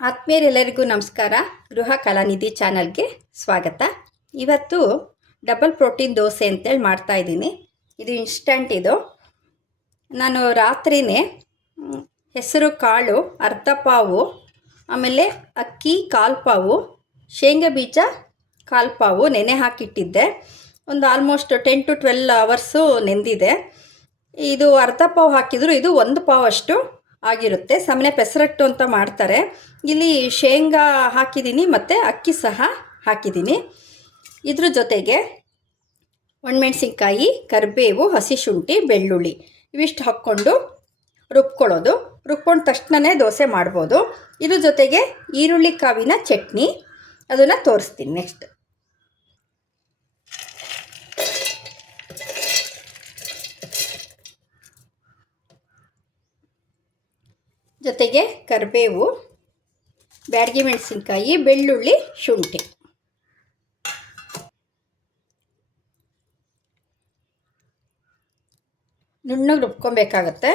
ಆತ್ಮೀಯರೆಲ್ಲರಿಗೂ ನಮಸ್ಕಾರ. ಗೃಹ ಕಲಾನಿಧಿ ಚಾನಲ್ಗೆ ಸ್ವಾಗತ. ಇವತ್ತು ಡಬಲ್ ಪ್ರೋಟೀನ್ ದೋಸೆ ಅಂತೇಳಿ ಮಾಡ್ತಾಯಿದ್ದೀನಿ. ಇದು ಇನ್ಸ್ಟಂಟ್. ಇದು ನಾನು ರಾತ್ರಿಯೇ ಹೆಸರು ಕಾಳು ಅರ್ಧ ಪಾವು, ಆಮೇಲೆ ಅಕ್ಕಿ ಕಾಲು ಪಾವು, ಶೇಂಗಾ ಬೀಜ ಕಾಲು ಪಾವು ನೆನೆ ಹಾಕಿಟ್ಟಿದ್ದೆ. ಒಂದು ಆಲ್ಮೋಸ್ಟ್ 10 to 12 ಅವರ್ಸು ನೆಂದಿದೆ. ಇದು ಅರ್ಧ ಪಾವು ಹಾಕಿದ್ರು ಇದು 1 ಪಾವು ಅಷ್ಟು ಆಗಿರುತ್ತೆ. ಸಾಮಾನ್ಯ ಪೆಸರಟ್ಟು ಅಂತ ಮಾಡ್ತಾರೆ. ಇಲ್ಲಿ ಶೇಂಗಾ ಹಾಕಿದ್ದೀನಿ ಮತ್ತು ಅಕ್ಕಿ ಸಹ ಹಾಕಿದ್ದೀನಿ. ಇದ್ರ ಜೊತೆಗೆ ಒಣಮೆಣಸಿನ್ಕಾಯಿ, ಕರಿಬೇವು, ಹಸಿ ಶುಂಠಿ, ಬೆಳ್ಳುಳ್ಳಿ ಇವಿಷ್ಟು ಹಾಕ್ಕೊಂಡು ರುಬ್ಕೊಳ್ಳೋದು. ರುಬ್ಕೊಂಡ ತಕ್ಷಣವೇ ದೋಸೆ ಮಾಡ್ಬೋದು. ಇದ್ರ ಜೊತೆಗೆ ಈರುಳ್ಳಿ ಕಾವಿನ ಚಟ್ನಿ, ಅದನ್ನು ತೋರಿಸ್ತೀನಿ ನೆಕ್ಸ್ಟ್. ಜೊತೆಗೆ ಕರಿಬೇವು, ಬ್ಯಾಡಗಿ ಮೆಣಸಿನ್ಕಾಯಿ, ಬೆಳ್ಳುಳ್ಳಿ, ಶುಂಠಿ. ನುಣ್ಣಗೆ ರುಬ್ಕೊಬೇಕಾಗತ್ತೆ.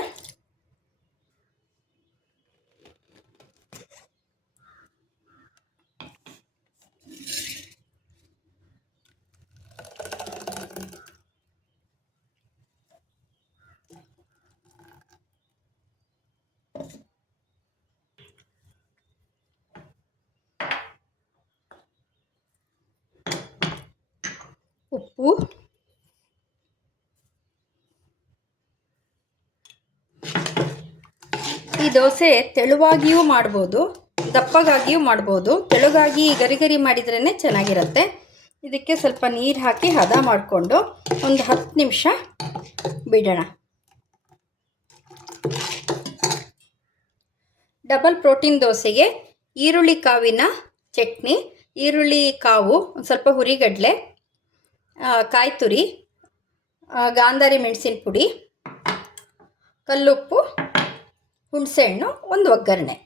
ಉಪ್ಪು, ಈ ದೋಸೆ ತೆಳುವಾಗಿಯೂ ಮಾಡ್ಬೋದು, ದಪ್ಪಗಾಗಿಯೂ ಮಾಡ್ಬೋದು. ತೆಳುಗಾಗಿ ಗರಿ ಮಾಡಿದ್ರೇ ಚೆನ್ನಾಗಿರುತ್ತೆ. ಇದಕ್ಕೆ ಸ್ವಲ್ಪ ನೀರು ಹಾಕಿ ಹದ ಮಾಡಿಕೊಂಡು ಒಂದು 10 ನಿಮಿಷ ಬಿಡೋಣ. ಡಬಲ್ ಪ್ರೋಟೀನ್ ದೋಸೆಗೆ ಈರುಳ್ಳಿ ಕಾವಿನ ಚಟ್ನಿ, ಈರುಳ್ಳಿ ಕಾವು, ಒಂದು ಸ್ವಲ್ಪ ಹುರಿಗಡಲೆ, ಕಾಯಿ ತುರಿ, ಗಾಂಧಾರಿ ಮೆಣಸಿನ ಪುಡಿ, ಕಲ್ಲುಪ್ಪು, ಹುಣಸೆಹಣ್ಣು, ಒಂದು ಒಗ್ಗರಣೆ.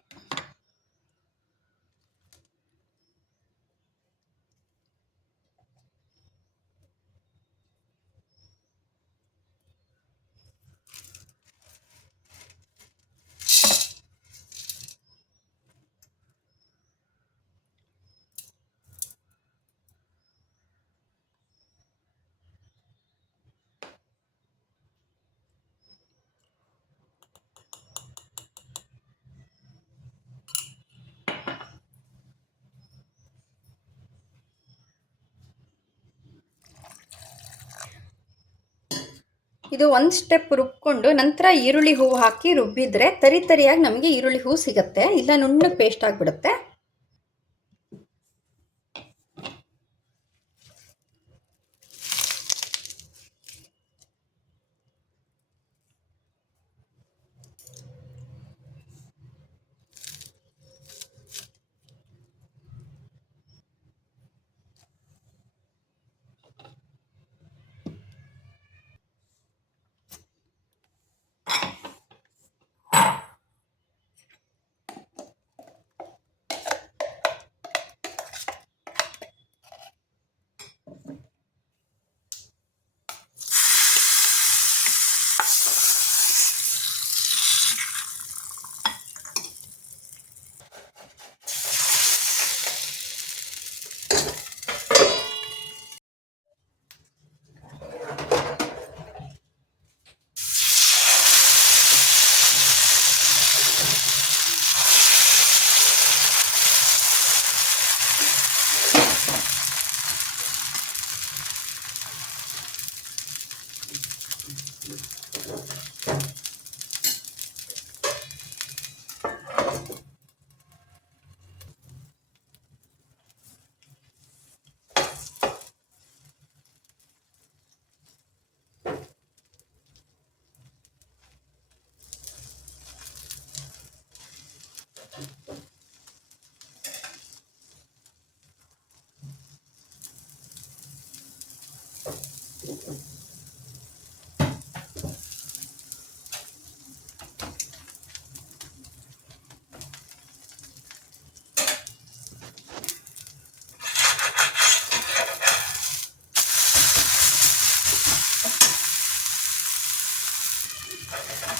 ಇದು ಒಂದು ಸ್ಟೆಪ್ ರುಬ್ಕೊಂಡು ನಂತರ ಈರುಳ್ಳಿ ಹೂವು ಹಾಕಿ ರುಬ್ಬಿದರೆ ತರಿಯಾಗಿ ನಮಗೆ ಈರುಳ್ಳಿ ಹೂವು ಸಿಗುತ್ತೆ. ಇಲ್ಲ ನುಣ್ಣಗೆ ಪೇಸ್ಟ್ ಆಗಿಬಿಡುತ್ತೆ.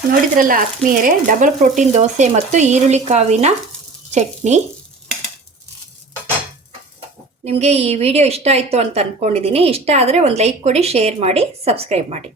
ನೋಡಿದ್ರಲ್ಲ ಆತ್ಮೀಯರೇ, ಡಬಲ್ ಪ್ರೋಟೀನ್ ದೋಸೆ ಮತ್ತು ಈರುಳ್ಳಿ ಕಾವಿನ ಚಟ್ನಿ. ನಿಮಗೆ ಈ ವಿಡಿಯೋ ಇಷ್ಟ ಆಯಿತು ಅಂತ ಅಂದ್ಕೊಂಡಿದ್ದೀನಿ. ಇಷ್ಟ ಆದರೆ ಒಂದು ಲೈಕ್ ಕೊಡಿ, ಶೇರ್ ಮಾಡಿ, ಸಬ್ಸ್ಕ್ರೈಬ್ ಮಾಡಿ.